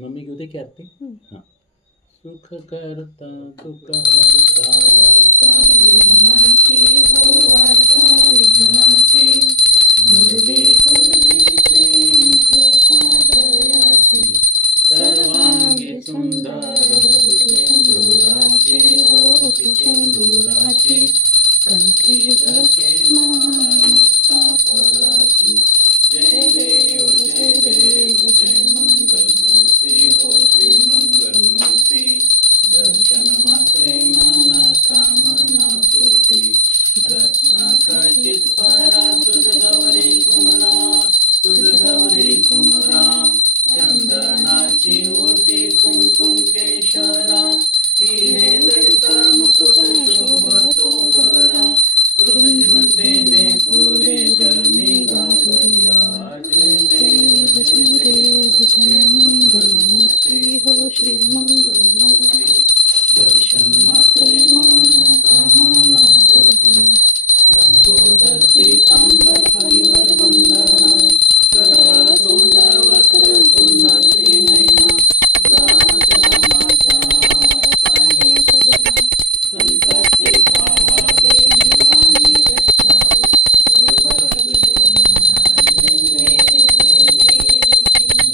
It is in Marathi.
मम्मी घेऊ दे की आरती. हां. सुख करता दुःख हरता वार्ता विघ्नाची हो वार्ता विघ्नाची मुरली पूर्वी प्रेम कृपा दयाची सर्वांगी सुंदर होती चेंदुराची होती चेंदुराची कंठी गके मुक्ता फळाची जय देव जय मंगलमूर्ती हो श्री मंगलमूर्ती दर्शन मात्रे मना कामना पूर्ती रत्नाखचित परा तुझ गौरी कुमरा चंदनाची ओटी कुंकुम केशरा हिरे जडित मुकुट शोभतो बरा सृजनतेने पुरे जन्मी घागरिया जय देव जय मंगलमूर्ती हो श्री मंगल